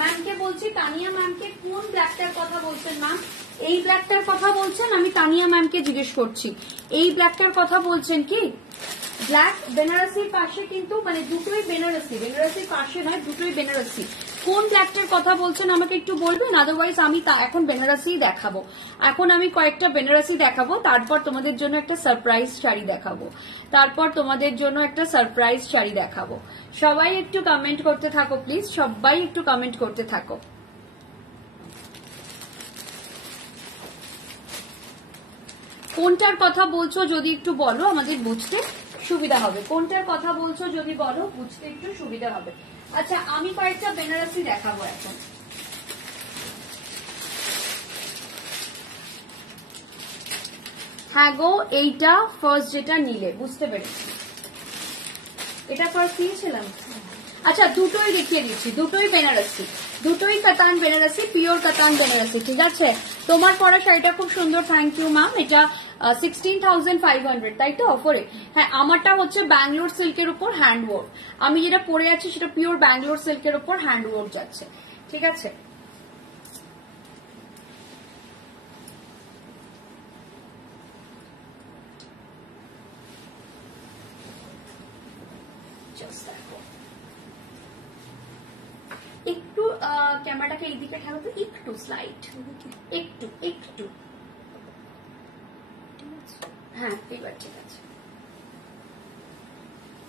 ম্যামকে বলছি, তানিয়া ম্যামকে কোন ব্ল্যাকটার কথা বলছেন ম্যাম? এই ব্ল্যাকটার কথা বলছেন? আমি তানিয়া ম্যামকে জিজ্ঞেস করছি, এই ব্ল্যাকটার কথা বলছেন কি? ব্ল্যাক বেনারসির পাশে কিন্তু মানে দুটোই বেনারসি, বেনারসির পাশে নয়, দুটোই বেনারসি। কোন ব্ল্যাকটার কথা বলছেন আমাকে একটু বলবেন? আদারওয়াইজ আমি এখন বেনারসি দেখাবো। এখন আমি কয়েকটা বেনারসি দেখাবো, তারপর তোমাদের জন্য একটা সারপ্রাইজ শাড়ি দেখাবো, তারপর তোমাদের জন্য একটা সারপ্রাইজ শাড়ি দেখাবো। সবাই একটু কমেন্ট করতে থাকো প্লিজ, সবাই একটু কমেন্ট করতে থাকো। কোনটার কথা বলছো যদি একটু বলো, আমাদের বুঝতে সুবিধা হবে। কোনটার কথা বলছো যদি বলো, বুঝতে একটু সুবিধা হবে। আচ্ছা, আমি কয়েকটা বেনারসি দেখাবো এখন। হ্যাঁ গো, এইটা ফার্স্ট যেটা নিলে, বুঝতে পেরেছি, এটা ফার্স্ট নিয়েছিলাম। আচ্ছা, দুটোই দেখিয়ে দিচ্ছি, দুটোই বেনারসি, দুটোই কাতান বেনারসি, পিওর কাতান বেনারসি, ঠিক আছে? তোমার পরা শাড়িটা খুব সুন্দর, থ্যাংক ইউ ম্যাম। এটা 16,500, তাই তো অফারে? হ্যাঁ, আমারটা হচ্ছে ব্যাঙ্গালোর সিল্কের উপর হ্যান্ড ওয়ার্ক, আমি যেটা পরে আছি সেটা পিওর ব্যাঙ্গালোর সিল্কের উপর হ্যান্ড ওয়ার্ক যাচ্ছে, ঠিক আছে? একটু ক্যামেরাটাকে এইদিকে ঠেলো তো, একটু স্লাইড, একটু একটু, হ্যাঁ এবার ঠিক আছে।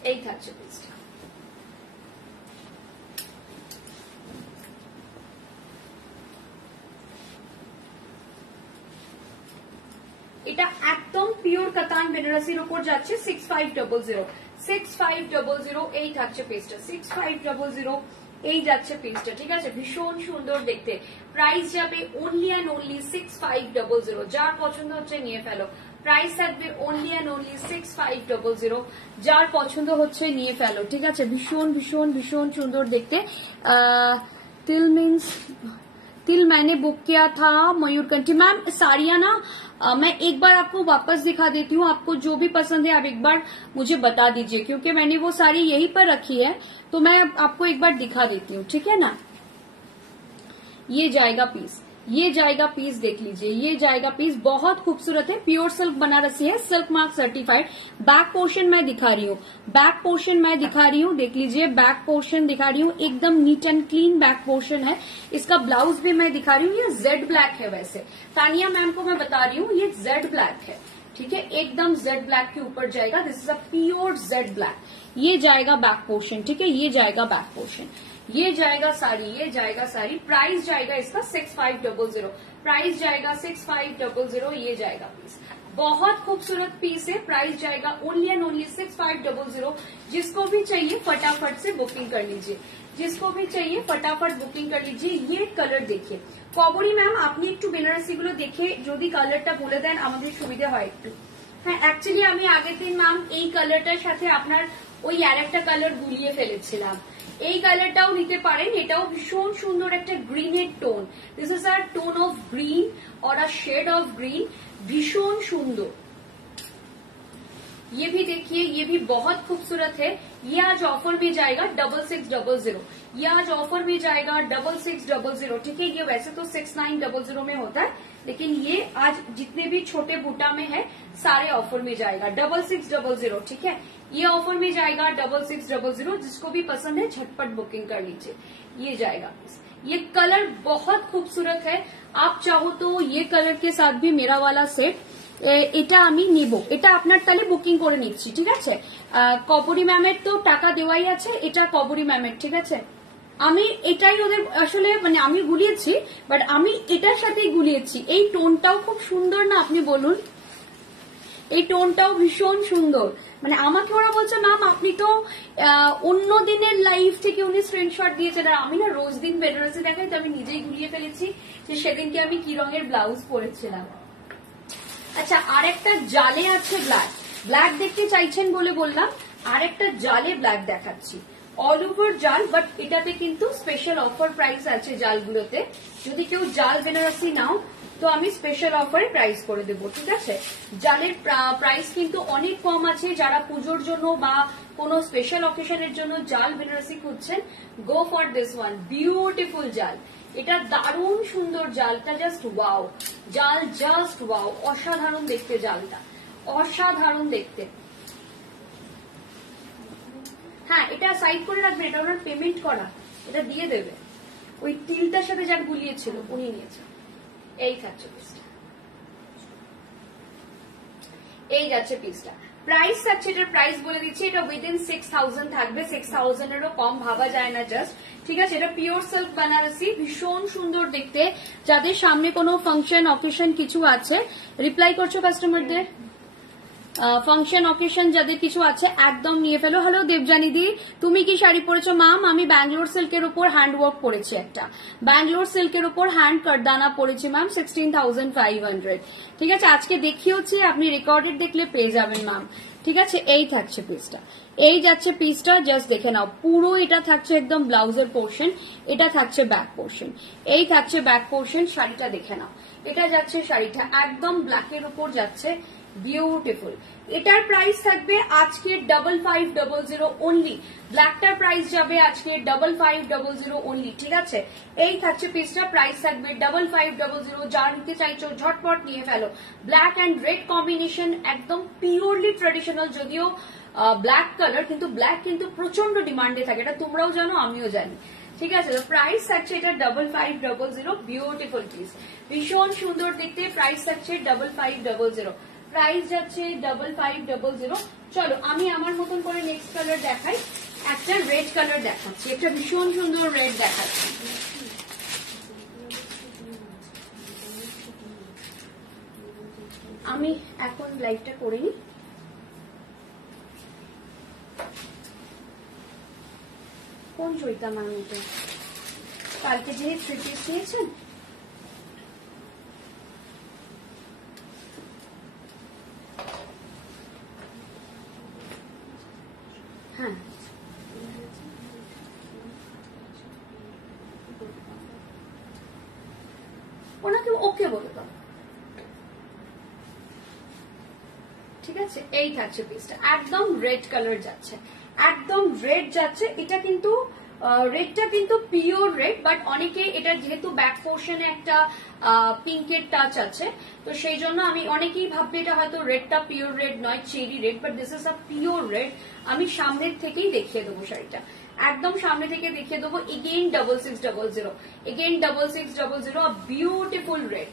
এই থাকছে পিসটা। এটা একদম পিওর কাতান বেনারসির উপর যাচ্ছে 6500, 6500 এই থাকছে পেজটা, 6500 এই যাচ্ছে পেজটা, ঠিক আছে? ভীষণ সুন্দর দেখতে। প্রাইস যাবে অনলি অ্যান্ড অনলি 6500, যার পছন্দ হচ্ছে নিয়ে ফেলো। প্রাইস থাকবে অনলি অ্যান্ড অনলি 6500, যার পছন্দ হচ্ছে নিয়ে ফেলো, ঠিক আছে? ভীষণ ভীষণ ভীষণ সুন্দর দেখতে। तिल मीन्स तिल मैंने बुक किया था मयूरकंठी। मैम साड़ियां ना मैं एक बार आपको वापस दिखा देती हूँ, आपको जो भी पसंद है आप एक बार मुझे बता दीजिए, क्योंकि मैंने वो साड़ी यहीं पर रखी है, तो मैं आपको एक बार दिखा देती हूँ, ठीक है ना? ये जाएगा पीस, ये जाएगा पीस, देख लीजिए, ये जाएगा पीस, बहुत खूबसूरत है, प्योर सिल्क बनारसी है, silk mark certified. Back portion मैं दिखा रही हूँ, बैक पोर्शन मैं दिखा रही हूँ, देख लीजिए बैक पोर्शन दिखा रही हूँ, एकदम neat and clean back portion है। इसका ब्लाउज भी मैं दिखा रही हूँ, ये जेड ब्लैक है, वैसे तानिया मैम को मैं बता रही हूँ ये जेड ब्लैक है, ठीक है? एकदम जेड ब्लैक के ऊपर जाएगा, this is a pure Z black. ये जाएगा बैक पोर्शन, ठीक है? ये जाएगा बैक पोर्शन, ये जाएगा साड़ी, ये जाएगा साड़ी। प्राइस जाएगा इसका 6500, प्राइस जाएगा 6500, ये जाएगा पीस, बहुत खूबसूरत पीस है। प्राइस जाएगा ओनली एंड ओनली 6500। जिसको भी चाहिए फटाफट से बुकिंग कर लीजिए, जिसको भी चाहिए फटाफट बुकिंग कर लीजिए। ये कलर देखिए কবরী ম্যাম, আপনি একটু বেনারসি গুলো দেখে যদি কালারটা বলে দেন আমাদের সুবিধা হয় একটু। হ্যাঁ, অ্যাকচুয়ালি আমি আগের দিন ম্যাম এই কালারটার সাথে আপনার ওই আরেকটা কালার গুলিয়ে ফেলেছিলাম, এই কালারটাও নিতে পারেন, এটাও ভীষণ সুন্দর একটা গ্রিনের tone, this is a tone of green और अ शेड ऑफ ग्रीन, भीषण सुंदर। ये भी देखिए, ये भी बहुत खूबसूरत है। ये आज ऑफर में जाएगा 6600, ये आज ऑफर में जाएगा 6600, ठीक है? ये वैसे तो 6900 में होता है, लेकिन ये आज जितने भी छोटे बूटा में है सारे ऑफर में जाएगा 6600, ठीक है? ये ऑफर में जाएगा 6600, जिसको भी पसंद है झटपट बुकिंग कर लीजिए। ये जाएगा, ये कलर बहुत खूबसूरत है, आप चाहो तो ये कलर के साथ भी मेरा वाला सेट এটা আমি নিব, এটা আপনার তাহলে বুকিং করে নিচ্ছি, ঠিক আছে? কবরী ম্যামের তো টাকা দেওয়াই আছে, এটা কবরী ম্যামের, ঠিক আছে? আমি এটাই ওদের আসলে মানে আমি গুলিয়েছি, বাট আমি এটার সাথেই গুলিয়েছি। এই টোনটাও খুব সুন্দর না, আপনি বলুন? এই টোনটাও ভীষণ সুন্দর। মানে আমাকে ওরা বলছে ম্যাম আপনি তো অন্য দিনের লাইভ থেকে উনি স্ক্রিনশট দিয়েছেন, আর আমি না রোজ দিন বেনারসি দেখাই, তো আমি নিজেই গুলিয়ে ফেলেছি যে সেদিনকে আমি কি রঙের ব্লাউজ পরেছিলাম। আচ্ছা, আর একটা জালে আছে ব্ল্যাক, ব্ল্যাক দেখতে চাইছেন বলে বললাম, আর একটা জালে ব্ল্যাক দেখাচ্ছি, অল ওভার জাল, বাট এটাতে কিন্তু স্পেশাল অফার প্রাইস আছে জালগুলোতে। যদি কেউ জাল বেনারসি নাও তো আমি স্পেশাল অফারে প্রাইস করে দেবো, ঠিক আছে। জালের প্রাইস কিন্তু অনেক কম আছে। যারা পুজোর জন্য বা কোনো স্পেশাল অকেশনের জন্য জাল বেনারসি খুঁজছেন, go for this one. Beautiful জাল, এটা দারুণ সুন্দর জালটা, জাস্ট ওয়াও জাল, জাস্ট ওয়াও, অসাধারণ দেখতে জালটা, অসাধারণ দেখতে। হ্যাঁ, এটা সাইড করে রাখবেন, এটা ওনার পেমেন্ট করা, এটা দিয়ে দেবে। ওই তিলটার সাথে যার গুলিয়েছিল উনি নিয়েছে। এই থাকছে পিসটা, এই যাচ্ছে পিসটা। প্রাইস থাকছে, এটার প্রাইস বলে দিচ্ছি, এটা উইদিন 6000 থাকবে, 6000 এরও কম ভাবা যায় না জাস্ট, ঠিক আছে। এটা পিওর সিল্ক বেনারসি, ভীষণ সুন্দর দেখতে। যাদের সামনে কোনো ফাংশন অকেশন কিছু আছে, রিপ্লাই করছো কাস্টমারদের, ফাংশন অকেশন যাদের কিছু আছে একদম নিয়ে ফেলো। হ্যালো দেবজানি দি, তুমি কি শাড়ি পরেছো? ম্যাম আমি ব্যাঙ্গালোর সিল্কের উপর হ্যান্ড ওয়ার্ক পরেছি, একটা ব্যাঙ্গালোর সিল্কের উপর হ্যান্ড কাটদানা পরেছি ম্যাম, 16,500, ঠিক আছে। আজকে দেখিয়েছি, আপনি রেকর্ডেড দেখলে পেয়ে যাবেন ম্যাম, ঠিক আছে। এই থাকছে পিসটা, এই যাচ্ছে পিসটা, জাস্ট দেখে নাও। পুরো এটা থাকছে একদম ব্লাউজের পোর্শন, এটা থাকছে ব্যাক পোর্শন, এই থাকছে ব্যাক পোর্শন। শাড়িটা দেখে নাও, এটা যাচ্ছে শাড়িটা একদম ব্ল্যাকের উপর যাচ্ছে, বিউটিফুল। এটার প্রাইস থাকবে আজকে 5500 অনলি। ব্ল্যাকটার প্রাইস যাবে আজকে 5500 অনলি, ঠিক আছে। এই থাকছে পিসটা, প্রাইস থাকবে 5500। যা নিতে চাইছো ঝটপট নিয়ে ফেলো। ব্ল্যাক অ্যান্ড রেড কম্বিনেশন, একদম পিওরলি ট্রেডিশনাল, যদিও ব্ল্যাক কালার, কিন্তু ব্ল্যাক কিন্তু প্রচন্ড ডিমান্ডে থাকে, এটা তোমরাও জানো আমিও জানি, ঠিক আছে। তো প্রাইস থাকছে এটা 5500, বিউটিফুল পিস, ভীষণ সুন্দর দেখতে। প্রাইস থাকছে 5500, প্রাইস যাচ্ছে 5500। চলো আমি আমার মতন করে নেক্সট কালার দেখাই, একটা রেড কালার দেখাচ্ছি, একটা ভীষণ সুন্দর রেড দেখাচ্ছি। আমি এখন লাইভটা করে নিই। কোন চৈতা ম্যাম এটা? কালকে যে 3 পিস নিয়েছেন, হ্যাঁ ওনাকে ওকে বলে দাও, ঠিক আছে। এই থাকছে পিসটা, একদম রেড কালার যাচ্ছে, একদম রেড যাচ্ছে। এটা কিন্তু রেডটা কিন্তু পিওর রেড, বাট অনেকে এটা যেহেতু ব্যাক পোর্শনে একটা পিঙ্কের টাচ আছে, তো সেই জন্য আমি অনেকেই ভাববে এটা হয়তো রেডটা পিওর রেড নয়, cherry red, but this is a pure red. আমি সামনের থেকেই দেখিয়ে দেবো শাড়িটা, একদম সামনে থেকে দেখিয়ে দেবো। Again 6600, again 6600, beautiful red.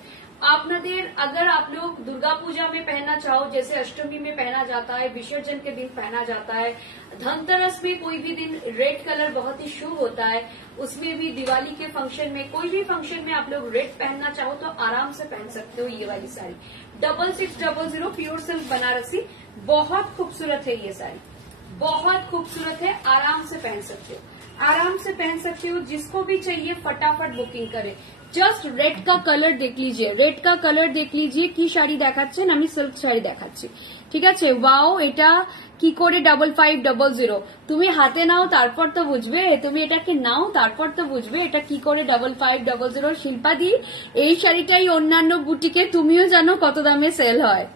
आपनদের अगर आप लोग दुर्गा पूजा में पहनना चाहो, जैसे अष्टमी में पहना जाता है, विसर्जन के दिन पहना जाता है, धनतेरस में कोई भी दिन रेड कलर बहुत ही शुभ होता है, उसमें भी दिवाली के फंक्शन में, कोई भी फंक्शन में आप लोग रेड पहनना चाहो तो आराम से पहन सकते हो ये वाली साड़ी। 6600 प्योर सिल्क बनारसी, बहुत खूबसूरत है ये साड़ी, बहुत खूबसूरत है, आराम से पहन सकते हो, आराम से पहन सकते हो। जिसको भी चाहिए फटाफट बुकिंग करें। জাস্ট রেড কা কালার দেখ লিজিয়ে, রেড কা কালার দেখ লিজিয়ে। কি শাড়ি দেখাচ্ছেন? আমি সিল্ক শাড়ি দেখাচ্ছি, ঠিক আছে। ওয়াও, এটা কি করে 5500? তুমি হাতে নাও তারপর তো বুঝবে, তুমি এটাকে নাও তারপর তো বুঝবে এটা কি করে 5500। শিল্পা দি, এই শাড়িটাই অন্যান্য বুটিকে তুমিও জানো কত দামে সেল হয়,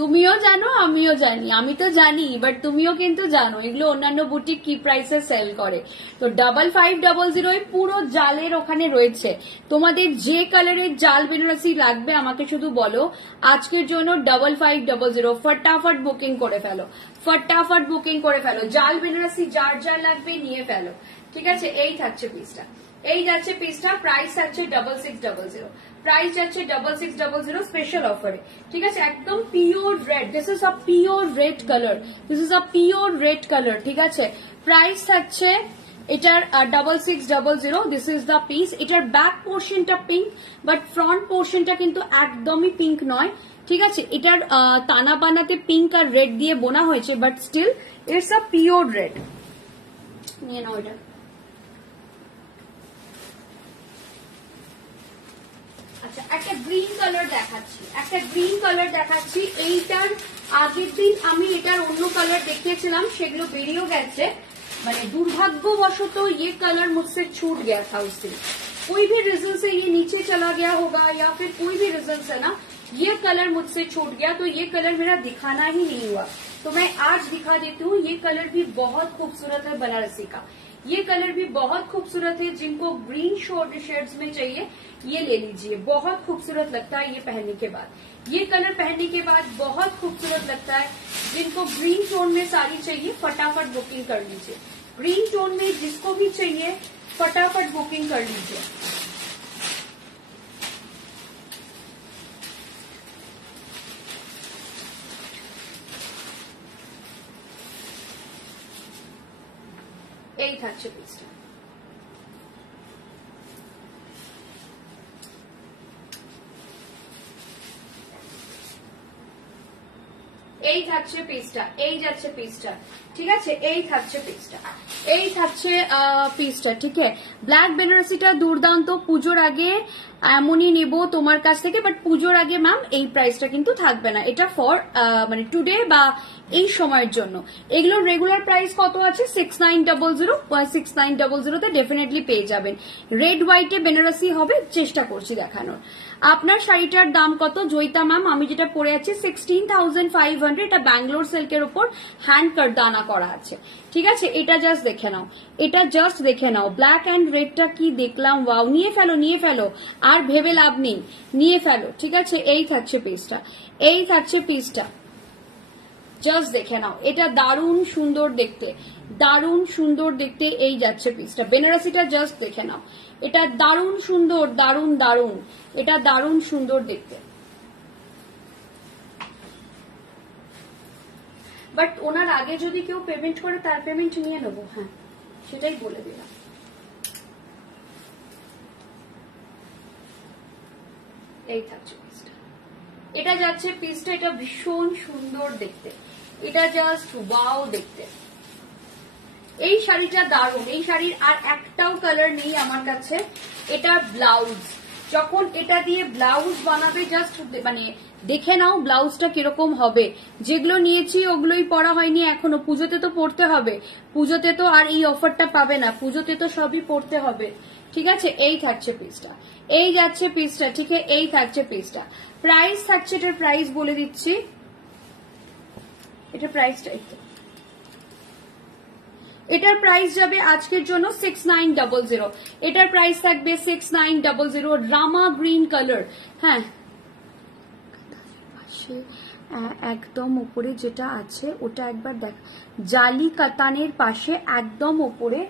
তুমিও জানো আমিও জানি, আমি তো জানি, বাট তুমিও কিন্তু জানো এগুলো অন্যান্য বুটিক কি প্রাইসে সেল করে। তো 5500 পুরো জালের ওখানে রয়েছে। তোমাদের যে কালারের জাল বেনারসি লাগবে আমাকে শুধু বলো, আজকের জন্য 5500, ফটাফট বুকিং করে ফেলো, ফটাফট বুকিং করে ফেলো। জাল বেনারসি যার যা লাগবে নিয়ে ফেলো, ঠিক আছে। এই থাকছে পিসটা, এই যাচ্ছে পিসটা, প্রাইস থাকছে 6600, প্রাইস যাচ্ছে 6600 স্পেশাল অফারে, ঠিক আছে। একদম pure red, this is a pure red colour, this is a pure red colour, ঠিক আছে। প্রাইস থাকছে এটার 6600, দিস ইজ দ্য পিস। এটার ব্যাক পোর্শনটা পিঙ্ক, বাট ফ্রন্ট পোর্শনটা কিন্তু একদমই পিঙ্ক নয়, ঠিক আছে। এটার তানা বানাতে পিঙ্ক আর রেড দিয়ে বোনা হয়েছে, but still it's a pure red. নিয়ে নাও এটা। আচ্ছা, একটা গ্রিন কালার দেখাচ্ছি, একটা গ্রিন কালার দেখাচ্ছি। এইটার আগের দিন আমি এটার অন্য কালার দেখিয়েছিলাম, সেগুলো বেরিয়েও গেছে। मैंने दुर्भाग्यवशत ये कलर मुझसे छूट गया था उस दिन, कोई भी रीजन से ये नीचे चला गया होगा या फिर कोई भी रीजन से ना ये कलर मुझसे छूट गया, तो ये कलर मेरा दिखाना ही नहीं हुआ, तो मैं आज दिखा देती हूँ। ये कलर भी बहुत खूबसूरत है बनारसी का, ये कलर भी बहुत खूबसूरत है। जिनको ग्रीन शेड्स में चाहिए ये ले लीजिए, बहुत खूबसूरत लगता है ये पहनने के बाद। ये कलर पहनने के बाद बहुत खूबसूरत लगता है। जिनको ग्रीन टोन में साड़ी चाहिए फटाफट बुकिंग कर लीजिए, ग्रीन टोन में जिसको भी चाहिए फटाफट बुकिंग कर लीजिए। এই থাকছে পিসটা। এই থাকছে পিসটা, এই যাচ্ছে পিসটা, ঠিক আছে, এই থাকছে পিসটা, এই থাকছে পিসটা, ঠিক আছে। ব্ল্যাক বেনারসিটা দুর্দান্ত, পুজোর আগে এমনই নেব তোমার কাছ থেকে, বাট পুজোর আগে ম্যাম এই প্রাইসটা কিন্তু থাকবে না, এটা ফর মানে টুডে বা এই সময়ের জন্য। এগুলোর রেগুলার প্রাইস কত আছে? 6900, 6900 ডেফিনেটলি পেয়ে যাবেন। রেড হোয়াইটে বেনারসি হবে, চেষ্টা করছি দেখানোর। আপনার শাড়িটার দাম কত জয়িতা ম্যাম? আমি যেটা পরে আছি 16,500, এটা ব্যাঙ্গালোর সিল্কের উপর হ্যান্ড কারদানা করা আছে, ঠিক আছে। এটা জাস্ট দেখে নাও, এটা জাস্ট দেখে নাও, ব্ল্যাক অ্যান্ড রেডটা কি দেখলাম, ওয়াও, নিয়ে ফেলো, নিয়ে ফেলো, আর ভেবে লাভ নেই, নিয়ে ফেলো, ঠিক আছে। এই থাকছে পিসটা, এই থাকছে পিসটা, জাস্ট দেখে নাও, এটা দারুণ সুন্দর দেখতে, দারুণ সুন্দর দেখতে। এই যাচ্ছে পিসটা, বেনারসিটা জাস্ট দেখে নাও, এটা দারুণ সুন্দর, দারুণ দারুণ, এটা দারুণ সুন্দর দেখতে। বাট ওনার আগে যদি কেউ পেমেন্ট করে তার পেমেন্ট নিয়ে নেবো, হ্যাঁ সেটাই বলে দিলাম। এই থাকছে পিসটা, এটা যাচ্ছে পিসটা, এটা ভীষণ সুন্দর দেখতে, এটা জাস্ট ওয়াও দেখতে। এই শাড়িটা দারুণ, এই শাড়ির আর একটাও কালার নেই আমার কাছে। এটা ব্লাউজ, যখন এটা দিয়ে ব্লাউজ বানাবে জাস্ট মানে দেখে নাও ব্লাউজটা কিরকম হবে। যেগুলো নিয়েছি ওগুলোই পরা হয়নি এখনো, পুজোতে তো পড়তে হবে, পুজোতে তো আর এই অফারটা পাবে না, পুজোতে তো সবই পড়তে হবে, ঠিক আছে। এই থাকছে পিসটা, এই যাচ্ছে পিসটা, ঠিক আছে, এই থাকছে পিসটা। প্রাইস থাকছে, এটার প্রাইস বলে দিচ্ছি, এটা প্রাইসটা একটু, এটার প্রাইস যাবে আজকের জন্য 6900, এটার প্রাইস থাকবে 6900। রামা গ্রিন কালার, হ্যাঁ একদম উপরে যেটা আছে ওটা একবার দেখ, জালি কাতানের পাশে একদম উপরে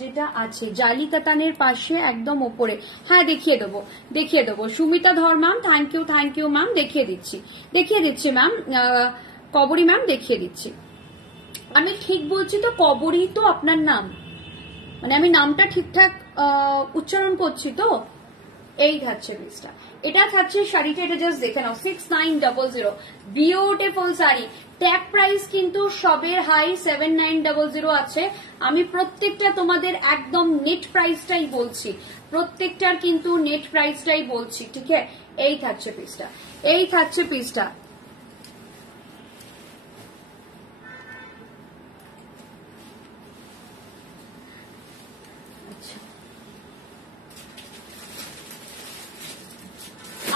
যেটা আছে, জালি কাতানের পাশে একদম উপরে, হ্যাঁ দেখিয়ে দেবো, দেখিয়ে দেবো। সুমিতা ধর ম্যাম, থ্যাংক ইউ ম্যাম, দেখিয়ে দিচ্ছি ম্যাম, কবরী ম্যাম দেখিয়ে দিচ্ছি। আমি ঠিক বলছি তো? কবরী তো আপনার নাম, মানে আমি নামটা ঠিকঠাক উচ্চারণ করছি তো? এই থাকছে পিসটা, এটা থাকছে শাড়িটা, এটা জাস্ট দেখে নাও 6900, বিউটিফুল শাড়ি। ট্যাগ প্রাইস কিন্তু সবের হাই 7900 আছে। আমি প্রত্যেকটা তোমাদের একদম নেট প্রাইসটাই বলছি, প্রত্যেকটার কিন্তু নেট প্রাইসটাই বলছি, ঠিক আছে। এই থাকছে পিসটা, এই থাকছে পিসটা।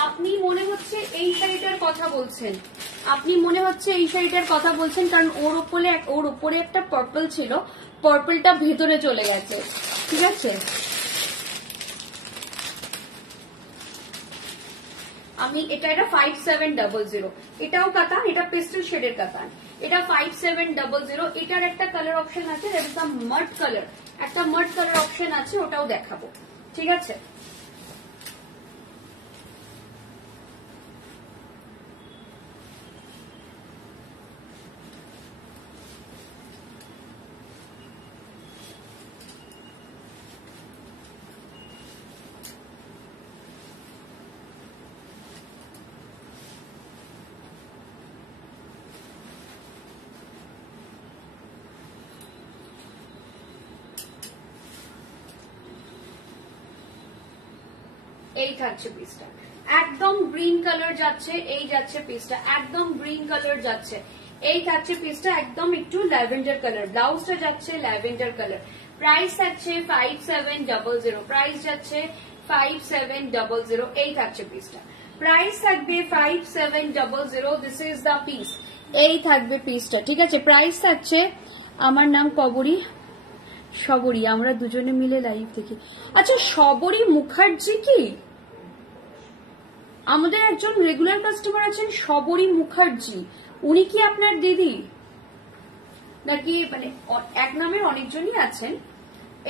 আপনি মনে হচ্ছে এই শাড়িটার কথা বলছেন, আপনি মনে হচ্ছে এই শাড়িটার কথা বলছেন, কারণ ওর উপরে একটা পার্পল ছিল, পার্পলটা ভেতরে চলে গেছে, ঠিক আছে। আমি এটা 5700, এটাও কাতান, এটা পেস্টেল শেডের কাতান, এটা 5700। এটার একটা কালার অপশন আছে, একটা মাড কালার, একটা মাড কালার অপশন আছে, ওটাও দেখাবো, ঠিক আছে। এই থাকছে পিসটা, একদম গ্রিন কালার যাচ্ছে, এই যাচ্ছে পিসটা, একদম গ্রিন কালার যাচ্ছে। এই থাকছে পিসটা একদম একটু ল্যাভেন্ডার কালার, ব্লাউজটা যাচ্ছে ল্যাভেন্ডার কালার, প্রাইস থাকছে 5700, প্রাইস যাচ্ছে 5700, এই থাকছে পিসটা, প্রাইস থাকবে 5700, দিস ইজ দ্য পিস, এই থাকবে পিসটা, ঠিক আছে। প্রাইস থাকছে, আমার নাম কবরী, শবরী, আমরা দুজনে মিলে লাইভ দেখি। আচ্ছা শবরী মুখার্জি কি? আমাদের একজন রেগুলার কাস্টমার আছেন শবরী মুখার্জি, উনি কি আপনার দিদি নাকি মানে এক নামের অনেকজনই আছেন?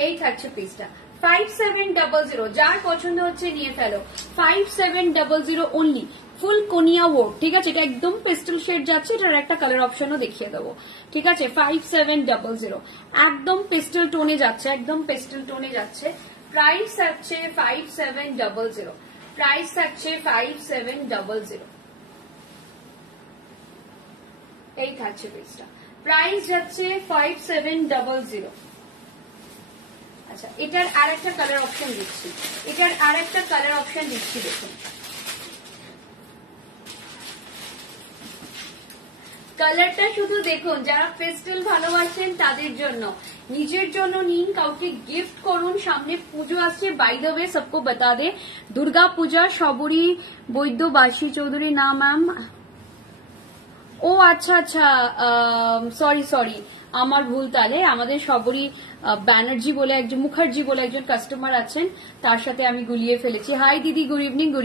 এই থাকছে পিসটা 5700, যার পছন্দ হচ্ছে নিয়ে ফেলো, 5700 অনলি, ফুল কোনিয়া ওয়ার্ক, ঠিক আছে। এটা একদম পেস্টেল শেড যাচ্ছে, এটার একটা কালার অপশনও দেখিয়ে দেবো, ঠিক আছে। 5700 একদম পেস্টেল টোনে যাচ্ছে, একদম পেস্টেল টোনে যাচ্ছে, প্রাইস থাকছে 5700, প্রাইস থাকছে 5700, এই থাকছে পিসটা, প্রাইস যাচ্ছে 5700। আচ্ছা এটার আর একটা কালার অপশন দিচ্ছি, এটার আর একটা কালার অপশন দিচ্ছি, দেখুন কালারটা শুধু দেখুন, যারা পেস্টেল ভালোবাসেন তাদের জন্য, নিজের জন্য নিন, কাউকে গিফট করুন, সামনে পুজো আসছে, বাই দ্য ওয়ে সবকো বতা দে দুর্গা পূজা, শবরী বৈদ্য বাসী চৌধুরী না ম্যাম, ও আচ্ছা আচ্ছা সরি আমার ভুল, তাহলে আমাদের শবরী ব্যানার্জি বলে একজন, মুখার্জি বলে একজন কাস্টমার আছেন, তার সাথে আমি গুলিয়ে ফেলেছি। হাই দিদি, good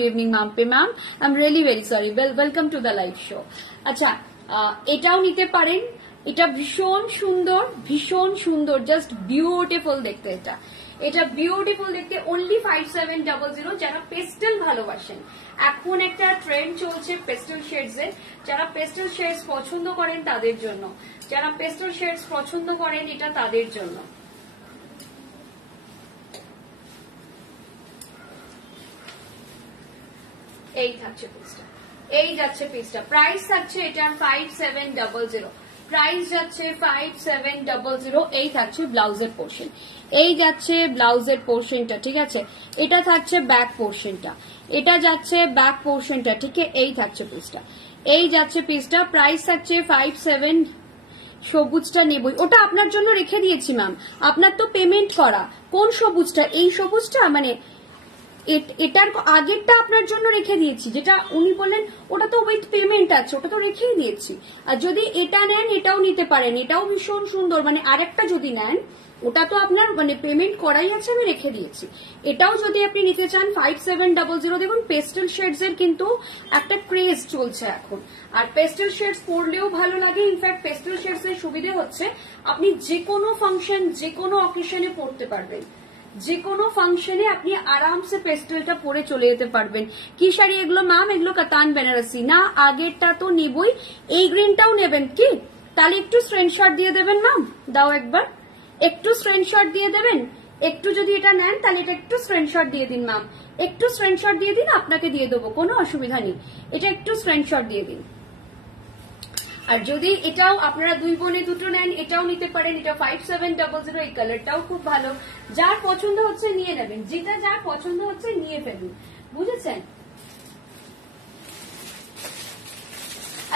evening ma'am pay ma'am, I am really very sorry, welcome to the live show. আচ্ছা এটাও নিতে পারেন, এটা ভীষণ সুন্দর, জাস্ট বিউটিফুল দেখতে, এটা বিউটিফুল দেখতে, অনলি 5700, যারা পেস্টেল ভালোবাসেন, এখন একটা ট্রেন্ড চলছে পেস্টেল শেডস এর, যারা পেস্টেল শেডস পছন্দ করেন তাদের জন্য, যারা পেস্টেল শেডস পছন্দ করেন এটা তাদের জন্য। এই থাকছে পিসটা, এই যাচ্ছে পিসটা, প্রাইস থাকছে এটার 5700, প্রাইস যাচ্ছে 5700, এই থাকছে ব্লাউজের পোর্শন, এই যাচ্ছে ব্লাউজের পোর্শনটা, ঠিক আছে। এটা থাকছে ব্যাক পোর্শনটা, এটা যাচ্ছে ব্যাক পোর্শনটা, ঠিক আছে। এই থাকছে পিসটা, এই যাচ্ছে পিসটা, প্রাইস থাকছে 57। সবুজটা নেবই, ওটা আপনার জন্য রেখে দিয়েছি ম্যাম, আপনার তো পেমেন্ট করা। কোন সবুজটা? এই সবুজটা, মানে এটার আগেরটা আপনার জন্য রেখে দিয়েছি, যেটা উনি বললেন ওটা তো উইথ পেমেন্ট আছে, ওটা তো রেখেই দিয়েছি। আর যদি এটা নেন এটাও নিতে পারেন, এটাও ভীষণ সুন্দর, মানে আরেকটা যদি নেন ওটা তো আপনার মানে পেমেন্ট করাই আছে, আমি রেখে দিয়েছি। এটাও যদি আপনি নিতে চান 5700, দেখুন পেস্টেল শেডস এর কিন্তু একটা ক্রেজ চলছে এখন, আর পেস্টেল শেডস পরলেও ভালো লাগে। ইনফ্যাক্ট পেস্টেল শেডস এর সুবিধে হচ্ছে আপনি যে কোনো ফাংশন, যে কোনো অকেশনে পরতে পারবেন, যে কোনো ফাংশনে আপনি আরামসে পেস্টেলটা পরে চলে যেতে পারবেন। কি শাড়ি এগুলো ম্যাম? এগুলো কাতান বেনারসি না, আগেরটা তো নিবই, এই গ্রিনটাও নেবেন কি? তাহলে একটু স্ক্রিনশট দিয়ে দেবেন ম্যাম, দাও একবার, একটু স্ক্রিনশট দিয়ে দেবেন, একটু যদি এটা নেন তাহলে এটা একটু স্ক্রিনশট দিয়ে দিন ম্যাম, একটু স্ক্রিনশট দিয়ে দিন, আপনাকে দিয়ে দেবো, কোনো অসুবিধা নেই, এটা একটু স্ক্রিনশট দিয়ে দিন। আর যদি এটাও আপনারা দুই বোনে দুটো নেন এটাও নিতে পারেন, এটা 5700, এই কালারটাও খুব ভালো, যার পছন্দ হচ্ছে নিয়ে নেবেন, যেটা যার পছন্দ হচ্ছে নিয়ে ফেলুন, বুঝেছেন?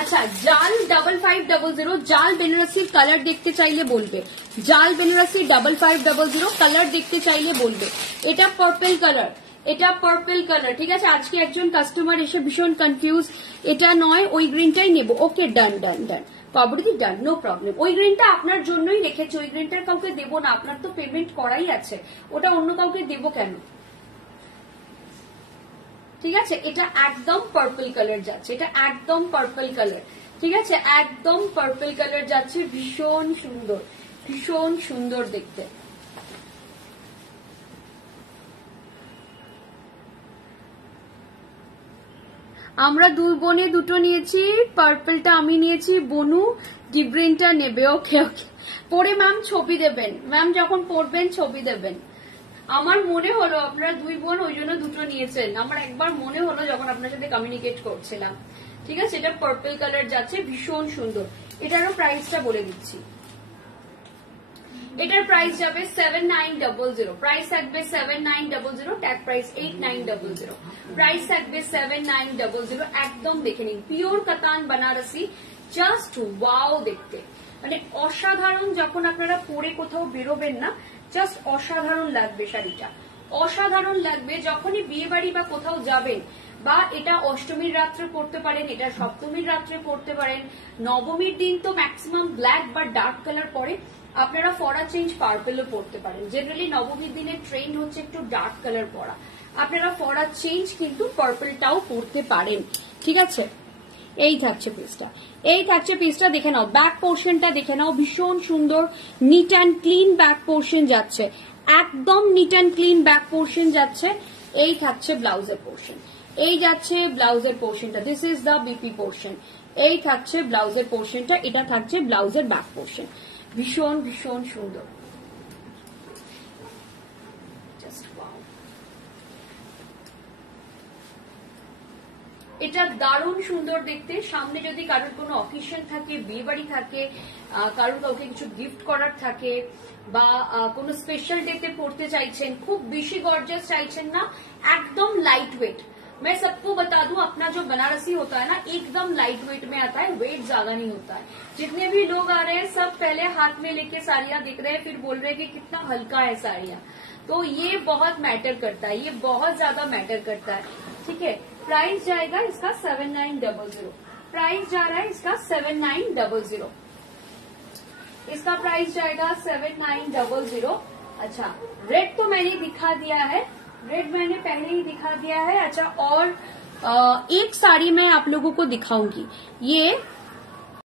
আচ্ছা জাল 5500, জাল বেনারসির কালার দেখতে চাইলে বলবে, জাল বেনারসি 5500 কালার দেখতে চাইলে বলবে। এটা পার্পল কালার, এটা পার্পল কালার, ঠিক আছে। আজকে একজন কাস্টমার এসে ভীষণ কনফিউজ, এটা নয় ওই গ্রিনটাই নেব, ওকে ডান ডান ডান কবরদি ডান, নো প্রবলেম, ওই গ্রিনটা আপনার জন্যই রেখেছি, ওই গ্রিনটার কাউকে দেবো না, আপনার তো পেমেন্ট করাই আছে, ওটা অন্য কাউকে দেবো কেন, ঠিক আছে। এটা একদম পার্পল কালার যাচ্ছে, এটা একদম পার্পল কালার, ঠিক আছে, একদম পার্পল কালার যাচ্ছে, ভীষণ সুন্দর দেখতে। আমরা দুই বোনে দুটো নিয়েছি, পার্পলটা আমি নিয়েছি, বনু ডিগ্রিনটা নেবে, ওকে ওকে, পরে ম্যাম ছবি দেবেন, ম্যাম যখন পড়বেন ছবি দেবেন। আমার মনে হলো আপনারা দুই বোন ওই জন্য দুটো নিয়েছেন, আমার একবার মনে হলো যখন আপনার সাথে কমিউনিকেট করছিলাম, ঠিক আছে। এটা পার্পল কালার যাচ্ছে, ভীষণ সুন্দর, এটারও প্রাইসটা বলে দিচ্ছি, এটার প্রাইস যাবে 7900, প্রাইস থাকবে 7900, ট্যাগ প্রাইস 8900, প্রাইস থাকবে 7900, একদম দেখে নিন, পিওর কাতান বানারসি, জাস্ট ওয়াও দেখতে, মানে অসাধারণ। যখন আপনারা পরে কোথাও বেরোবেন না, জাস্ট অসাধারণ লাগবে শাড়িটা, অসাধারণ লাগবে। যখনই বিয়ে বাড়ি বা কোথাও যাবেন, বা এটা অষ্টমীর রাত্রে পড়তে পারেন, এটা সপ্তমীর রাত্রে পড়তে পারেন, নবমীর দিন তো ম্যাক্সিমাম ব্ল্যাক বা ডার্ক কালার পরে, আপনারা ফরা চেঞ্জ পার্পেলও পড়তে পারেন। জেনারেলি নবমীর দিনের ট্রেন্ড হচ্ছে একটু ডার্ক কালার পরা, আপনারা ফরা চেঞ্জ কিন্তু পার্পেলটাও পড়তে পারেন, ঠিক আছে। এই থাকছে পিসটা, এই থাকছে পিসটা, দেখে নাও ব্যাক পোর্শনটা, দেখে নাও ভীষণ সুন্দর neat and clean back portion যাচ্ছে, একদম neat and clean back portion যাচ্ছে। এই থাকছে ব্লাউজের পোর্শন, এই যাচ্ছে ব্লাউজের পোর্শনটা, this is the BP portion. এই থাকছে ব্লাউজের পোর্শনটা, এটা থাকছে ব্লাউজের ব্যাক পোর্শন, ভীষণ ভীষণ সুন্দর। এটা দারুণ সুন্দর দেখতে। সামনে যদি কারোর কোনো অকেশন থাকে, বিয়ে বাড়ি থাকে, কারোর কাউকে কিছু গিফট করার থাকে, বা কোনো স্পেশাল ডেতে পড়তে চাইছেন, খুব বেশি গর্জাস চাইছেন না, একদম लाइट वेट। मैं सबको बता दूं, अपना जो बनारसी होता है ना, एकदम लाइट वेट में आता है, वेट ज्यादा नहीं होता है। जितने भी लोग आ रहे हैं सब पहले हाथ में लेके साड़ियां दिख रहे हैं, फिर बोल रहे हैं कि कितना हल्का है साड़ियां, तो ये बहुत मैटर करता है, ये बहुत ज्यादा मैटर करता है, ठीक है। प्राइस जाएगा इसका 7900, प्राइस जा रहा है इसका 7900, इसका प्राइस जाएगा 7900। अच्छा, रेड तो मैंने दिखा दिया है, रेड मैंने पहले ही दिखा दिया है। अच्छा, और एक साड़ी मैं आप लोगों को दिखाऊंगी, ये